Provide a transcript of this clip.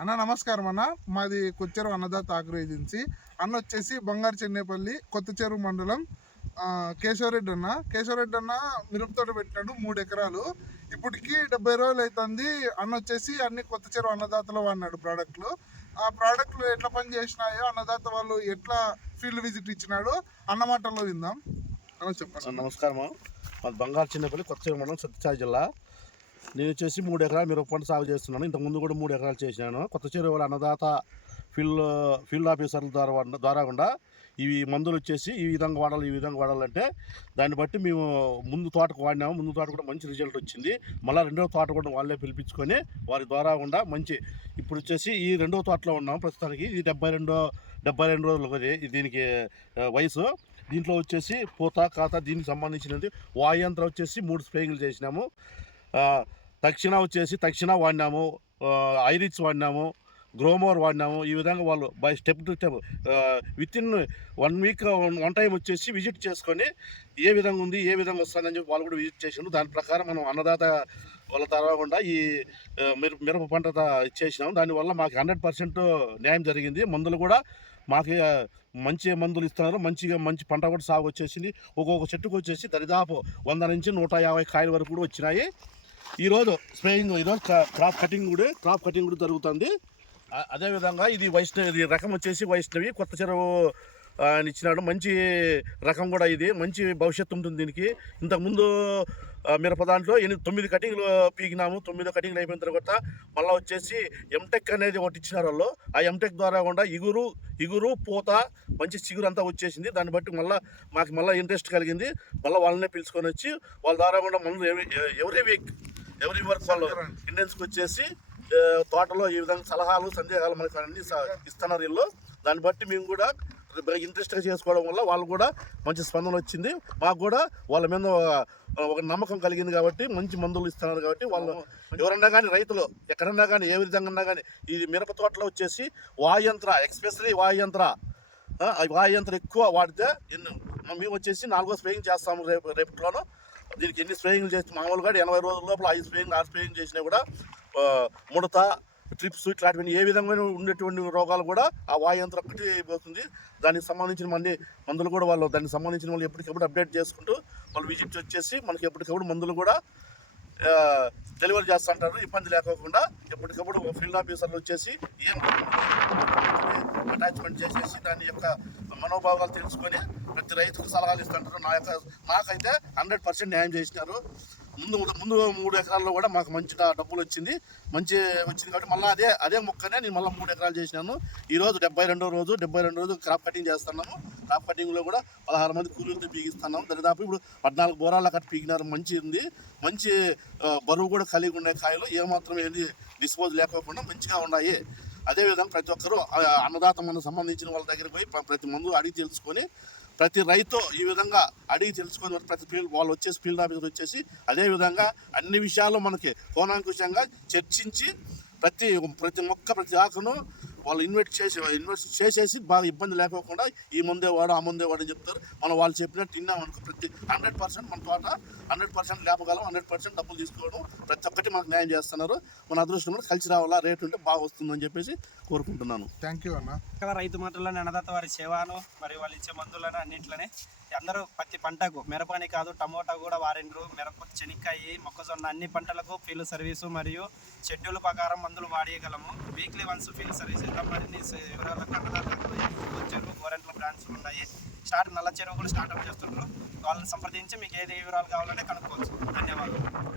అన్న నమస్కారం అన్న. మాది కొచ్చెరు అన్నదాత ఆగ్రో ఏజెన్సీ. అన్న వచ్చేసి బంగారు చెన్నేపల్లి కొత్త చెరువు మండలం కేశవరెడ్డి అన్న. కేశవరెడ్డి అన్న మిరపతోట పెట్టినాడు మూడు ఎకరాలు. ఇప్పటికి డెబ్బై రోజులు అవుతుంది అన్న వచ్చేసి అన్ని కొత్త చెరువు అన్నదాతలో వాడినాడు ప్రోడక్ట్లు ఆ ప్రోడక్ట్లు ఎట్లా పని చేసినాయో అన్నదాత వాళ్ళు ఎట్లా ఫీల్డ్ విజిట్ ఇచ్చినాడో అన్న మాటల్లో విందాం. అన్న చెప్పండి. నమస్కారం మాది బంగారు చిన్నపల్లి కొత్త మండలం సత్యసాయి జిల్లా. నేను వచ్చేసి మూడు ఎకరాలు మిరప పంట సాగు చేస్తున్నాను. ఇంతకు ముందు కూడా మూడు ఎకరాలు చేసినాను కొత్త చెరువుల అన్నదాత ఫీల్డ్ ఫీల్డ్ ఆఫీసర్ల ద్వారా ద్వారా కూడా ఇవి మందులు వచ్చేసి ఈ విధంగా వాడాలి ఈ విధంగా వాడాలంటే దాన్ని బట్టి మేము ముందు తోటకు వాడినాము. ముందు తోట కూడా మంచి రిజల్ట్ వచ్చింది. మళ్ళీ రెండవ తోట కూడా వాళ్ళే పిలిపించుకొని వారి ద్వారా కూడా మంచి ఇప్పుడు వచ్చేసి ఈ రెండవ తోటలో ఉన్నాము ప్రస్తుతానికి. ఇది డెబ్బై రెండో డెబ్బై రెండు రోజులు దీనికి వయసు. దీంట్లో వచ్చేసి పూత కాత దీనికి సంబంధించినది వాయంత్రం వచ్చేసి మూడు స్ప్రేయింగ్లు చేసినాము. తక్షణ వచ్చేసి తక్షణ వాడినాము ఐరిచ్ వాడినాము గ్రోమోర్ వాడినాము. ఈ విధంగా వాళ్ళు by step to step within one week one time వచ్చేసి విజిట్ చేసుకొని ఏ విధంగా ఉంది ఏ విధంగా వస్తుందని చెప్పి వాళ్ళు కూడా విజిట్ చేసిండు దాని ప్రకారం మనం అన్నదాత వాళ్ళ తర్వాత ఈ మిరప మిరప పంట తా- దానివల్ల మాకు హండ్రెడ్ పర్సెంట్ న్యాయం జరిగింది. మందులు కూడా మాకు మంచి మందులు ఇస్తున్నారు. మంచిగా మంచి పంట కూడా సాగు వచ్చేసింది. ఒక్కొక్క చెట్టుకు వచ్చేసి దరిదాపు వంద నుంచి నూట యాభై కాయల వరకు కూడా వచ్చినాయి. ఈరోజు స్ప్రేయింగ్ ఈరోజు క్రాప్ కటింగ్ కూడా క్రాప్ కటింగ్ కూడా జరుగుతుంది. అదేవిధంగా ఇది వైష్ణవి ఇది రకం వచ్చేసి వైష్ణవి కొత్త చెరువు ఆయన ఇచ్చినాడు. మంచి రకం కూడా ఇది. మంచి భవిష్యత్తు ఉంటుంది దీనికి. ఇంతకుముందు మిరప దాంట్లో ఎనిమిది తొమ్మిది కటింగ్లు పీకినాము. తొమ్మిది కటింగ్లు అయిపోయిన తర్వాత మళ్ళీ వచ్చేసి ఎంటెక్ అనేది ఒకటి ఇచ్చినారు వాళ్ళు. ఆ ఎంటెక్ ద్వారా కూడా ఇగురు ఇగురు పూత మంచి చిగురు అంతా వచ్చేసింది. దాన్ని బట్టి మళ్ళీ మాకు మళ్ళీ ఇంట్రెస్ట్ కలిగింది. మళ్ళీ వాళ్ళనే పిలుచుకొని వచ్చి వాళ్ళ ద్వారా కూడా మళ్ళీ ఎవరి ఎవరీ వీక్ ఎవరీ వర్క్ వాళ్ళు ఇండియన్స్కి వచ్చేసి తోటలో ఈ విధంగా సలహాలు సందేహాలు మనకు అన్ని ఇస్తున్నారు వీళ్ళు. దాన్ని బట్టి మేము కూడా ఇంట్రెస్ట్గా చేసుకోవడం వల్ల వాళ్ళు కూడా మంచి స్పందన వచ్చింది. మాకు కూడా వాళ్ళ మీద ఒక- నమ్మకం కలిగింది కాబట్టి మంచి మందులు ఇస్తున్నారు కాబట్టి వాళ్ళు ఎవరన్నా కానీ రైతులు ఎక్కడన్నా కానీ ఏ విధంగా ఉన్నా కానీ ఇది మిరప తోటలో వచ్చేసి వాయంత్ర ఎక్స్పెషలీ వాయంత్ర వాయంత్రం ఎక్కువ వాడితే మేము వచ్చేసి నాలుగో స్ప్రేయింగ్ చేస్తాము రేపు రేపట్లోనూ. దీనికి ఎన్ని స్ప్రేయింగ్లు చేస్తే మామూలుగా ఎనభై రోజుల లోపల ఐదు స్ప్రేయింగ్ ఆరు స్ప్రేయింగ్ చేసినా కూడా ముడత ట్రిప్స్ ఇట్లాంటివన్నీ ఏ విధంగా ఉండేటువంటి రోగాలు కూడా ఆ వాయంత్రం ఒకటి పోతుంది. దానికి సంబంధించిన మంది మందులు కూడా వాళ్ళు దానికి సంబంధించిన వాళ్ళు ఎప్పటికప్పుడు అప్డేట్ చేసుకుంటూ వాళ్ళు విజిట్ వచ్చేసి మనకి ఎప్పటికప్పుడు మందులు కూడా డెలివరీ చేస్తుంటారు ఇబ్బంది లేకోకుండా ఎప్పటికప్పుడు ఫీల్డ్ ఆఫీసర్లు వచ్చేసి ఏం అటాచ్మెంట్ చేసేసి దాని యొక్క మనోభావాలు తెలుసుకొని ప్రతి రైతుకు సలహాలు ఇస్తుంటారు నా యొక్క నాకైతే హండ్రెడ్ పర్సెంట్ న్యాయం చేసినారు. ముందు ముందు మూడు ఎకరాల్లో కూడా మాకు మంచిగా డబ్బులు వచ్చింది. మంచి వచ్చింది కాబట్టి మళ్ళీ అదే అదే మొక్కనే నేను మళ్ళీ మూడు ఎకరాలు చేసినాను. ఈ రోజు డెబ్బై రెండో రోజు డెబ్బై రెండో రోజు క్రాప్ కటింగ్ చేస్తున్నాము. క్రాప్ కటింగ్లో కూడా పదహారు మంది కూలీలతో పీగిస్తున్నాము దరిదాపు ఇప్పుడు పద్నాలుగు బోరాల కట్టి పీకినారు. మంచి ఉంది. మంచి బరువు కూడా కలిగి ఉండే కాయలు ఏమాత్రం ఏది డిస్పోజ్ లేకోకుండా మంచిగా ఉన్నాయి. అదేవిధంగా ప్రతి ఒక్కరూ అన్నదాత మనకు సంబంధించిన వాళ్ళ దగ్గరికి పోయి ప్రతి మందు అడిగి తెలుసుకొని ప్రతి రైతు ఈ విధంగా అడిగి తెలుసుకుని ప్రతి ఫీల్డ్ వాళ్ళు వచ్చేసి ఫీల్డ్ ఆఫీసర్ వచ్చేసి అదే విధంగా అన్ని విషయాలు మనకి కోణాంకుశంగా చర్చించి ప్రతి ప్రతి మొక్క ప్రతి ఆకును వాళ్ళు ఇన్వెస్ట్ చేసి ఇన్వెస్ట్ చేసేసి బాగా ఇబ్బంది లేకోకుండా ఈ ముందే వాడు ఆ ముందే వాడు అని చెప్తారు. మనం వాళ్ళు చెప్పినట్టు విన్నామనుకో ప్రతి హండ్రెడ్ పర్సెంట్ మన తోట హండ్రెడ్ పర్సెంట్ లేపగలం హండ్రెడ్ పర్సెంట్ డబ్బులు తీసుకోవడం ప్రతి ఒక్కటి మనకు న్యాయం చేస్తున్నారు. మన అదృష్టం కూడా కలిసి రావాలా రేటు ఉంటే బాగా వస్తుందని చెప్పేసి కోరుకుంటున్నాను. థ్యాంక్ యూ అన్న. కదా రైతు మాటలను అన్నదాత వారి సేవను మరియు వాళ్ళు ఇచ్చే మందులను అన్నింటిలోనే అందరూ ప్రతి పంటకు మిరపని కాదు టమోటా కూడా వారిండ్రు. మిరప చెనిక్కాయి మొక్కజొన్న అన్ని పంటలకు ఫీల్డ్ సర్వీసు మరియు షెడ్యూల్ ప్రకారం మందులు వాడేయగలము. వీక్లీ వన్స్ ఫీల్డ్ సర్వీస్ ఇద్దాం మరిన్ని వివరాలకు చెరువు గోరెంట్ల బ్రాంచ్లు ఉన్నాయి. స్టార్ట్ నల్ల చెరువు కూడా స్టార్ట్అప్ చేస్తుండ్రు. వాళ్ళని సంప్రదించి మీకు ఏది వివరాలు కావాలంటే కనుక్కోవచ్చు. ధన్యవాదాలు